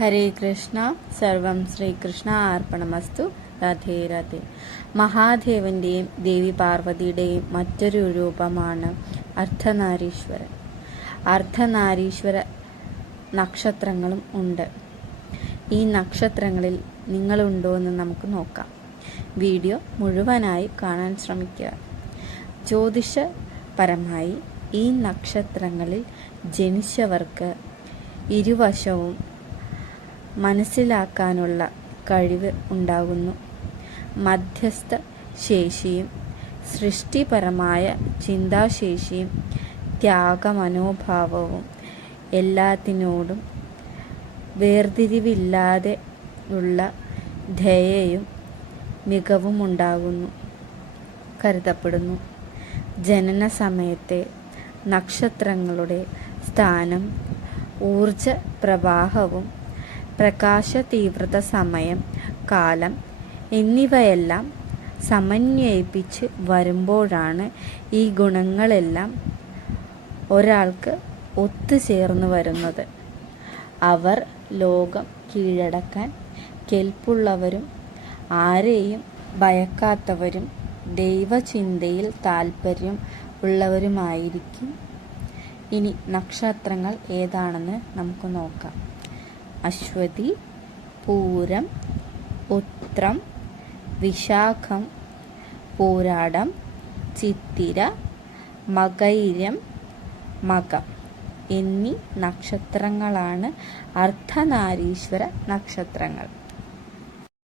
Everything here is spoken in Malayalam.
ഹരേ കൃഷ്ണ. സർവം ശ്രീകൃഷ്ണ അർപ്പണമസ്തു. രാധേ രാധേ. മഹാദേവന്റെയും ദേവി പാർവതിയുടെയും മറ്റൊരു രൂപമാണ് അർദ്ധനാരീശ്വരൻ. അർദ്ധനാരീശ്വര നക്ഷത്രങ്ങളും ഉണ്ട്. ഈ നക്ഷത്രങ്ങളിൽ നിങ്ങളുണ്ടോ എന്ന് നമുക്ക് നോക്കാം. വീഡിയോ മുഴുവനായി കാണാൻ ശ്രമിക്കുക. ജ്യോതിഷപരമായി ഈ നക്ഷത്രങ്ങളിൽ ജനിച്ചവർക്ക് ഇരുവശവും മനസ്സിലാക്കാനുള്ള കഴിവ് ഉണ്ടാകുന്നു. മധ്യസ്ഥ ശേഷിയും സൃഷ്ടിപരമായ ചിന്താശേഷിയും ത്യാഗമനോഭാവവും എല്ലാത്തിനോടും വേർതിരിവില്ലാതെ ഉള്ള ദയയും മികവുമുണ്ടാകുന്നു കരുതപ്പെടുന്നു. ജനന സമയത്തെ നക്ഷത്രങ്ങളുടെ സ്ഥാനം, ഊർജ പ്രവാഹവും പ്രകാശ തീവ്രത, സമയം, കാലം എന്നിവയെല്ലാം സമന്വയിപ്പിച്ച് വരുമ്പോഴാണ് ഈ ഗുണങ്ങളെല്ലാം ഒരാൾക്ക് ഒത്തുചേർന്ന് വരുന്നത്. അവർ ലോകം കീഴടക്കാൻ കെൽപ്പുള്ളവരും ആരെയും ഭയക്കാത്തവരും ദൈവചിന്തയിൽ താൽപ്പര്യം ഉള്ളവരുമായിരിക്കും. ഇനി നക്ഷത്രങ്ങൾ ഏതാണെന്ന് നമുക്ക് നോക്കാം. അശ്വതി, പൂരം, ഉത്രം, വിശാഖം, പൂരാടം, ചിത്തിര, മകൈരം, മകം എന്നീ നക്ഷത്രങ്ങളാണ് അർദ്ധനാരീശ്വര നക്ഷത്രങ്ങൾ.